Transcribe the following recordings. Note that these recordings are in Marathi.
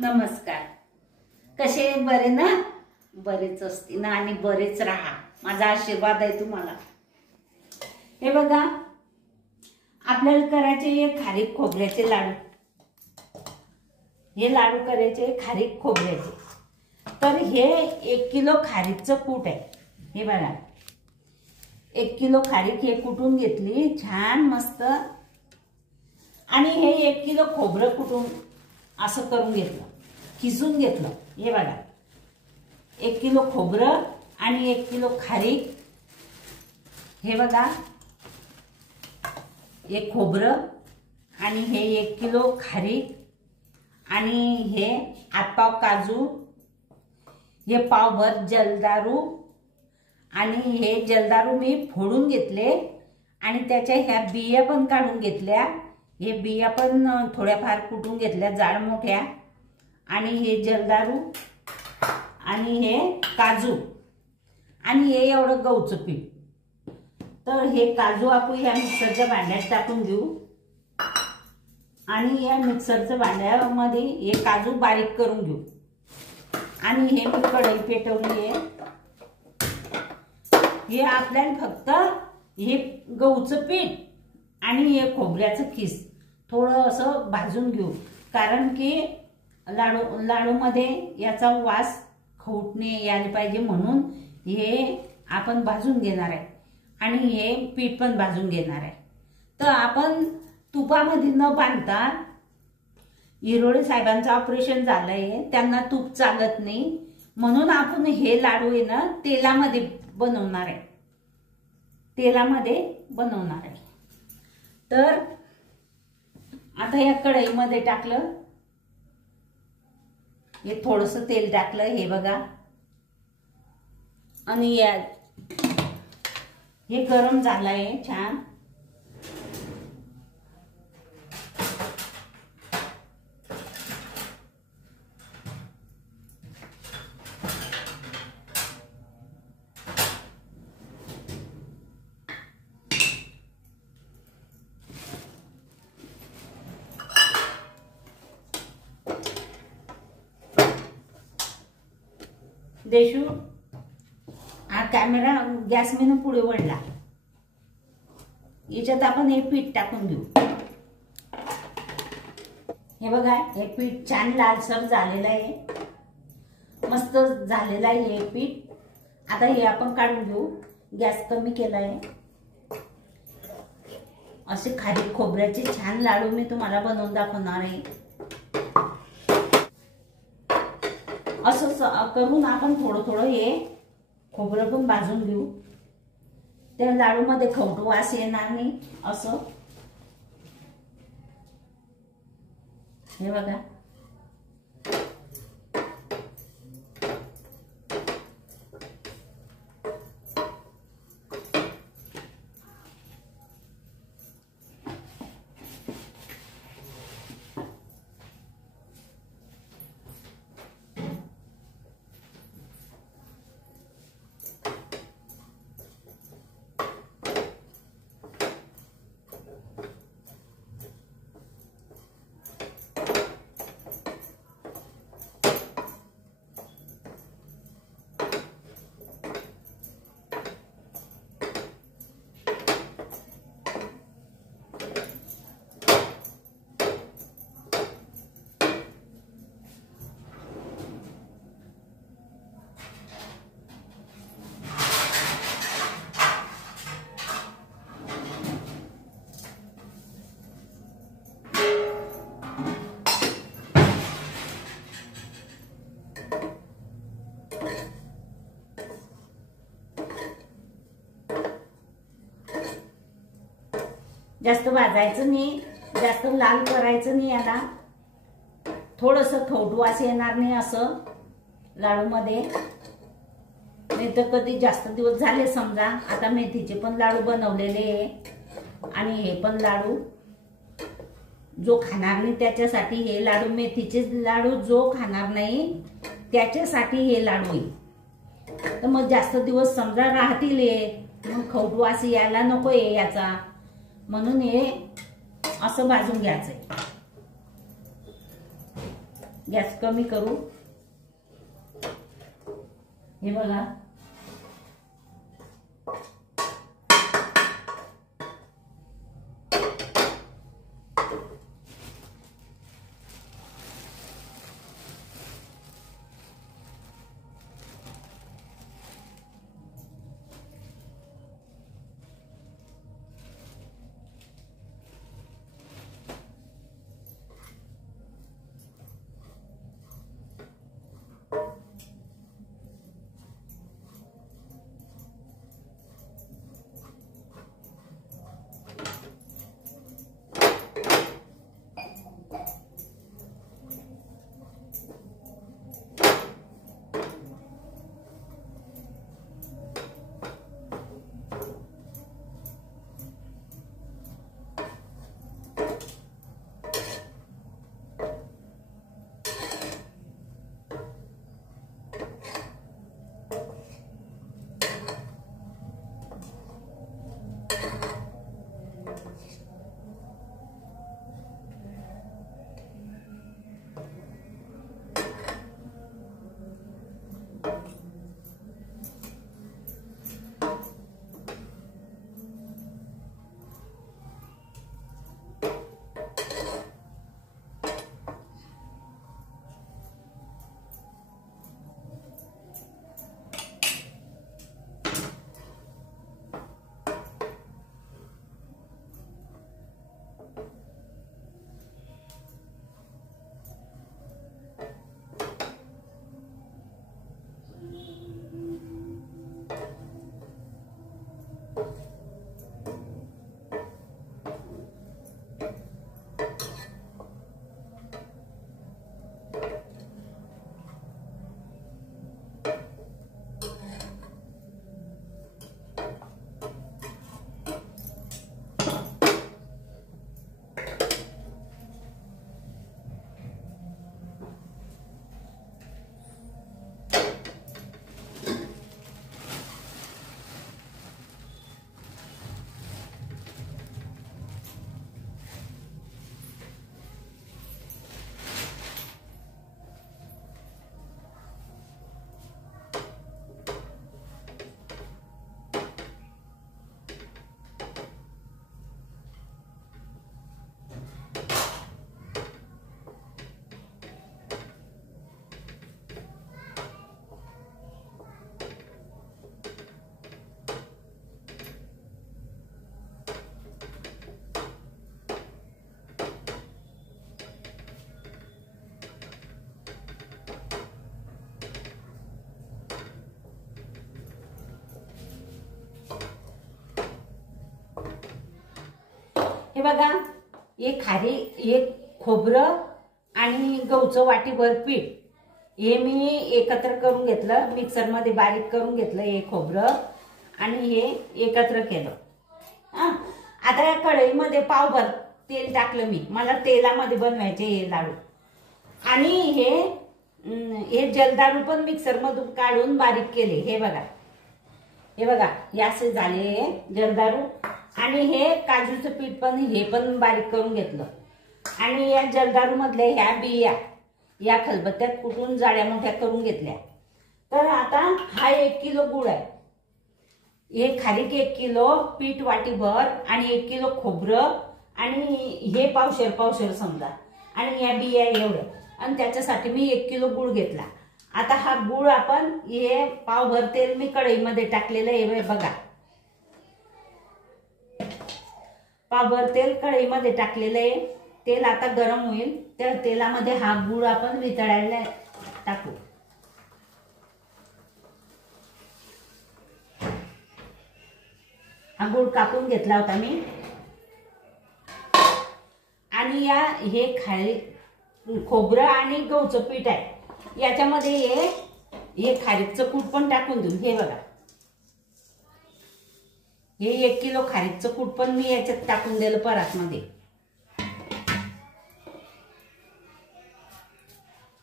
नमस्कार. कसे बरे ना? बरेच असतील ना आणि बरेच राहा. माझा आशीर्वाद आहे तुम्हाला. हे बघा, आपल्याला करायचे खारीक खोबऱ्याचे लाडू. हे लाडू करायचे खारीक खोबऱ्याचे. तर हे 1 किलो खारीकचं कूट आहे. हे बघा, 1 किलो खारीक हे कुटून घेतली छान मस्त. आणि हे 1 किलो खोबरं कुटून असं करून घेतलं, खिसून घेतलं. हे बघा, 1 किलो खोबरं आणि 1 किलो खारीक. हे बघा, हे खोबरं आणि हे 1 किलो खारीक आणि हे आतपाव काजू, हे पावभर जलदारू आणि हे जलदारू मी फोडून घेतले आणि त्याच्या ह्या बिया पण काढून घेतल्या. हे बिया पण थोड्याफार कुटून घेतल्या जाड मोठ्या. आणि हे जलदारू आणि हे काजू आणि हे एवढं गहूचं पीठ. तर हे काजू आपण या मिक्सरच्या भांड्यात टाकून घेऊ आणि या मिक्सरच्या भांड्यामध्ये हे काजू बारीक करून घेऊ. आणि हे मी कढई पेटवली आहे. हे आपल्याला फक्त हे गहूचं पीठ आणि हे खोबऱ्याचं खीस थोडं असं भाजून घेऊ, कारण की लाडू मध्ये याचा वास खवटणे यायला पाहिजे, म्हणून हे आपण भाजून घेणार आहे. आणि हे पीठ पण भाजून घेणार आहे. तर आपण तुपामध्ये न बांधता, हिरोळे साहेबांचं ऑपरेशन झालंय, त्यांना तूप चालत नाही, म्हणून आपण हे लाडू आहे ना तेलामध्ये बनवणार आहे. तेलामध्ये बनवणार आहे. तर आता या कढईमध्ये टाकलं, हे थोडंसं तेल टाकलं. हे बघा, आणि हे गरम झालंय छान. देशू हा कॅमेरा गॅस मी पुढे वळला. याच्यात आपण हे पीठ टाकून घेऊ. हे बघा, हे पीठ छान लालसर झालेलं आहे, मस्त झालेलं आहे हे पीठ. आता हे आपण काढून घेऊ. गॅस कमी केला आहे. असे खारीक खोबऱ्याचे छान लाडू मी तुम्हाला बनवून दाखवणार आहे. असं करून आपण थोडं थोडं हे खोबरं पण भाजून घेऊ. त्या लाडू मध्ये खवट वास येणार नाही असं. हे बघा, जास्त भाजायचं नाही, जास्त लाल करायचं नाही. याला थोडंसं खवट वास येणार नाही असं लाडू मध्ये. नाही तर कधी जास्त दिवस झाले समजा, आता मेथीचे पण लाडू बनवलेले आहे आणि हे पण लाडू. जो खाणार नाही त्याच्यासाठी हे लाडू, मेथीचे लाडू जो खाणार नाही त्याच्यासाठी हे लाडू आहे. तर मग जास्त दिवस समजा राहतील, मग खवट वास यायला नको आहे याचा, म्हणून हे असं भाजून घ्यायचंय. गॅस कमी करू. हे बघा हे बघा हे खोबरं आणि गहूचं वाटीभर पीठ हे मी एकत्र करून घेतलं, मिक्सर मध्ये बारीक करून घेतलं. हे खोबरं आणि हे एकत्र केलं. आता या कढईमध्ये पावभर तेल टाकलं मी. मला तेलामध्ये बनवायचे हे लाडू. आणि हे जलदारू पण मिक्सर मधून काढून बारीक केले. हे बघा हे असे झाले जलदारू. आणि हे काजूचं पीठ पण हे पण बारीक करून घेतलं. आणि या जलदारू मधल्या ह्या बिया या खलबत्त्यात कुटून जाड्या मोठ्या करून घेतल्या. तर आता हा 1 किलो गुळ आहे. हे खारीक 1 किलो, पीठ वाटीभर आणि 1 किलो खोबरं आणि हे पावशेर समजा. आणि या बिया एवढ्या. आणि त्याच्यासाठी मी 1 किलो गुळ घेतला. आता हा गुळ आपण हे पावभर तेल मी कढईमध्ये टाकलेलं आहे. बघा पावभर तेल कढईमध्ये टाकलेलं आहे. तेल आता गरम होईल. त्या तेलामध्ये हा गुळ आपण वितळायला टाकू. हा गुळ कापून घेतला होता मी. आणि हे खोबरं आणि गहूचं पीठ आहे. याच्यामध्ये हे खारीकचं कूट पण टाकून देऊ. हे बघा हे 1 किलो खारीकचं कूट पण मी याच्यात टाकून दिलं परातमध्ये.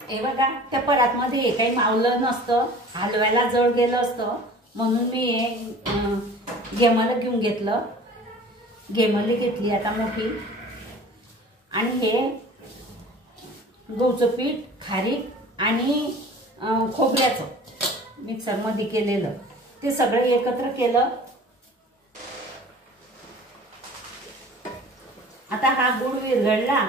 हे बघा त्या परातमध्ये हे काही मावलं नसतं, हलवायला जळ गेलं असतं म्हणून मी हे घेमलं घेऊन घेतलं. घेमली घेतली आता मोठी. आणि हे गहूचं पीठ, खारीक आणि खोबऱ्याचं मिक्सरमध्ये केलेलं ते सगळं एकत्र केलं. आता हा गुळ विरघळला.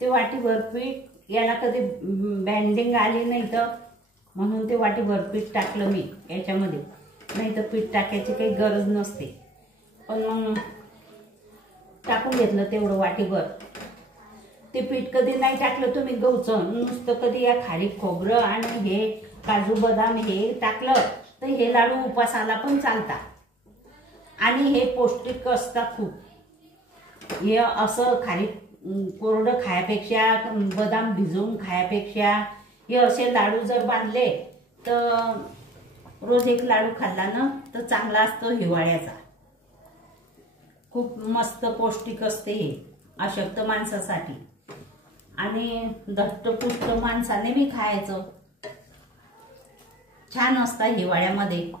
ते वाटीभर पीठ, याला कधी बँडिंग आली नाही तर म्हणून ते वाटीभर पीठ टाकलं मी याच्यामध्ये. नाही तर पीठ टाकायची काही गरज नसते, पण मग टाकून घेतलं तेवढं वाटीभर. ते पीठ कधी नाही टाकलं तुम्ही गहूचं, नुसतं कधी या खारीक, खोबरं आणि हे काजू बदाम हे टाकलं तर हे लाडू उपासाला पण चालतात आणि हे पौष्टिक असतात खूप. हे असं खारीक कोरडं खायापेक्षा, बदाम भिजवून खायापेक्षा हे असे लाडू जर बांधले तर रोज एक लाडू खाल्ला ना तर चांगला असतो हिवाळ्याचा. खूप मस्त पौष्टिक असते हे अशक्त माणसासाठी आणि धष्टपुष्ट माणसाने बी खायचं. छान असतं हिवाळ्यामध्ये.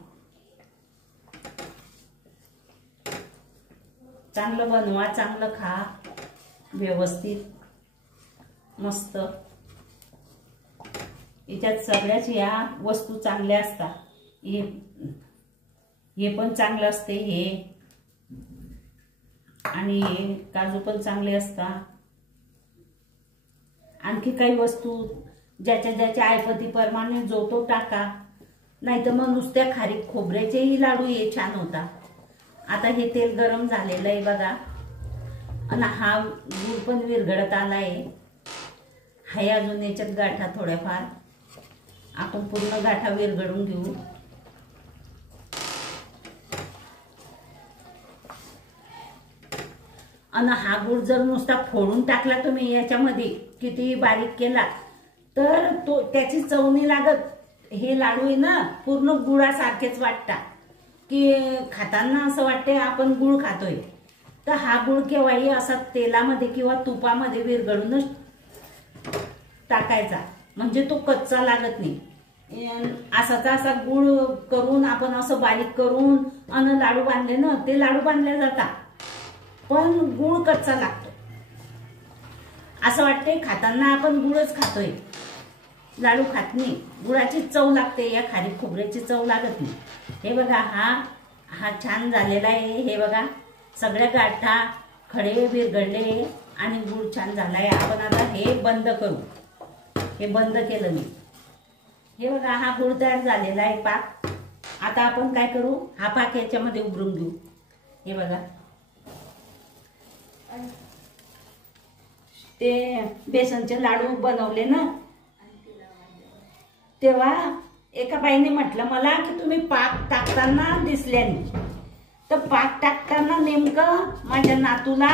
चांगलं बनवा, चांगलं खा, व्यवस्थित मस्त. याच्यात सगळ्याच या वस्तू चांगल्या असतात. हे पण चांगलं असते हे, आणि हे काजू पण चांगले असतात. आणखी काही वस्तू ज्याच्या ज्याच्या ऐपतीप्रमाणे जो तो टाका, नाही तर मग नुसत्या खारीक खोबऱ्याचेही लाडू हे छान होता. आता हे तेल गरम झालेलं आहे बघा, आणि हा गूळ पण विरघळत आलाय. हाय अजून याच्यात गाठा थोड्याफार, आपण पूर्ण गाठा विरघळून घेऊ. आणि हा गूळ जर नुसता फोडून टाकला तुम्ही याच्यामध्ये, किती बारीक केला तर तो त्याची चव नाही लागत. हे लाडू आहे ना पूर्ण गुळासारखेच वाटतात, की खाताना असं वाटते आपण गुळ खातोय. तर हा गुळ केव्हाही असा तेलामध्ये किंवा तुपामध्ये विरघळूनच टाकायचा, म्हणजे तो कच्चा लागत नाही. असाचा असा गुळ करून आपण असं बारीक करून अन लाडू बांधले ना, ते लाडू बांधले जातात पण गुळ कच्चा लागतो. असं वाटते खाताना आपण गुळच खातोय, लाडू खात नाही. गुळाची चव लागते, या खारीक खोबऱ्याची चव लागत नाही. हे बघा हा छान झालेला आहे. हे बघा सगळ्या गाठा खडे विरघळले आणि गुळ छान झालाय. आपण आता हे बंद करू. हे बंद केलं मी. हे बघा हा गुळ तयार झालेला आहे पाक. आता आपण काय करू, हा पाक याच्यामध्ये उघडून घेऊ. हे बघा ते बेसनचे लाडू बनवले ना, तेव्हा एका बाईने म्हटलं मला की तुम्ही पाक टाकताना दिसल्या नाही. तर पाक टाकताना नेमकं माझ्या नातूला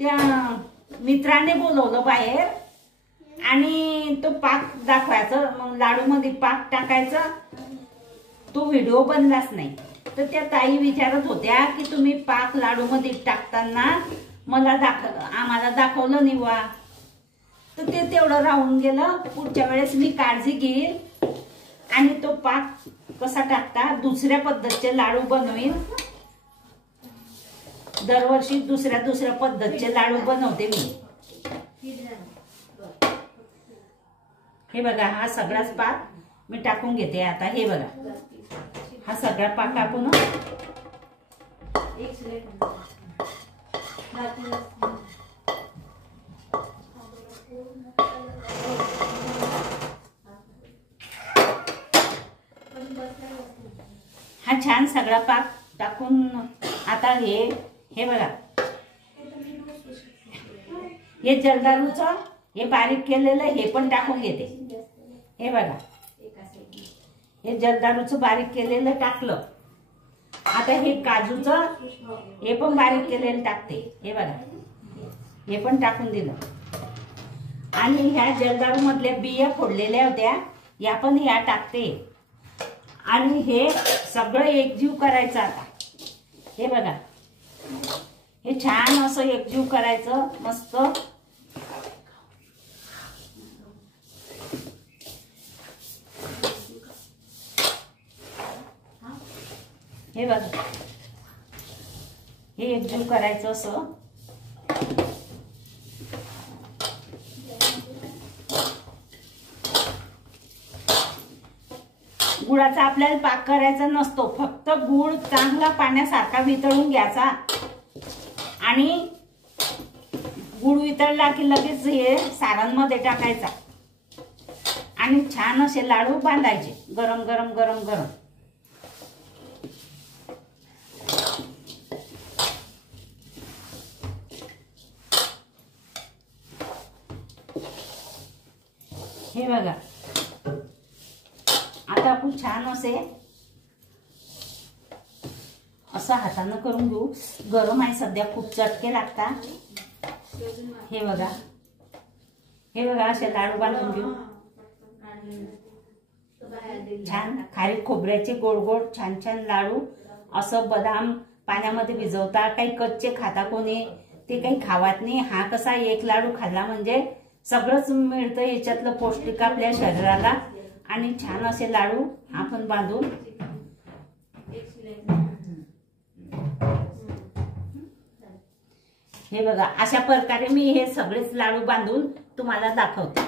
त्या मित्राने बोलवलं बाहेर आणि तो पाक दाखवायचा. मग लाडू मध्ये पाक टाकायचा, तो व्हिडिओ बनलाच नाही. तर त्या ताई विचारत होत्या की तुम्ही पाक लाडू मध्ये टाकताना आम्हाला दाखवलं नाही वा. तर ते तेवढं राहून गेलं. पुढच्या वेळेस मी काळजी घेईल आणि तो पाक कसा टाकता दुसऱ्या पद्धतीचे लाडू बनवीन. दरवर्षी दुसऱ्या पद्धतीचे लाडू बनवते मी. हे बघा हा सगळाच पाक मी टाकून घेते आता. हे बघा हा सगळा पाक आपण हा छान सगळा पाक टाकून आता हे बघा हे जलदारूचं हे बारीक केलेलं हे पण टाकून घेते. हे बघा हे जलदारूचं बारीक केलेलं टाकलं. आता हे काजूचं हे पण बारीक केलेलं टाकते. हे बघा हे पण टाकून दिलं. आणि ह्या जलदारू मधल्या बिया फोडलेल्या होत्या या पण ह्या टाकते. आणि हे सगळं एकजीव करायचं आता. हे बघा हे छान असं एकजीव करायचं मस्त. हे बघा, हे एकजीव करायचं असं. गुळाचा आपल्याला पाक करायचा नसतो, फक्त गुळ चांगला पाण्यासारखा वितळून घ्यायचा आणि गुळ वितळला की लगेच हे सारांमध्ये टाकायचा आणि छान असे लाडू बांधायचे. गरम गरम गरम गरम. हे बघा, आता आपण छान असे असं हातानं करून घेऊ. गरम आहे सध्या, खूप चटके लागतात. हे बघा, हे बघा, असे लाडू बांधून घेऊ. छान खारीक खोबऱ्याचे गोड गोड छान छान लाडू. असं बदाम पाण्यामध्ये भिजवता, काही कच्चे खाता कोणी, ते काही खावत नाही. हा कसा एक लाडू खाल्ला म्हणजे सगळंच मिळतं याच्यातलं पौष्टिक आपल्या शरीराला. आणि छान असे लाडू आपण बांधून हे बघा, अशा प्रकारे मी हे सगळेच लाडू बांधून तुम्हाला दाखवते.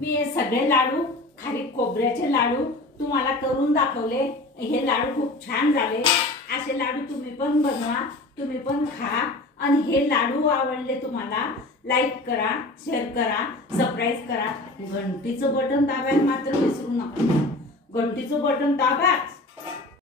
मी हे सगळे लाडू खारीक खोबऱ्याचे लाडू तुम्हाला करून दाखवले. हे लाडू खूप छान झाले. असे लाडू तुम्ही पण बनवा, तुम्ही पण खा. आणि हे लाडू आवडले तुम्हाला, लाईक करा, शेअर करा, सबस्क्राईब करा. घंटीचं बटन दाबायला मात्र विसरू नका. घंटीचं बटन दाबा.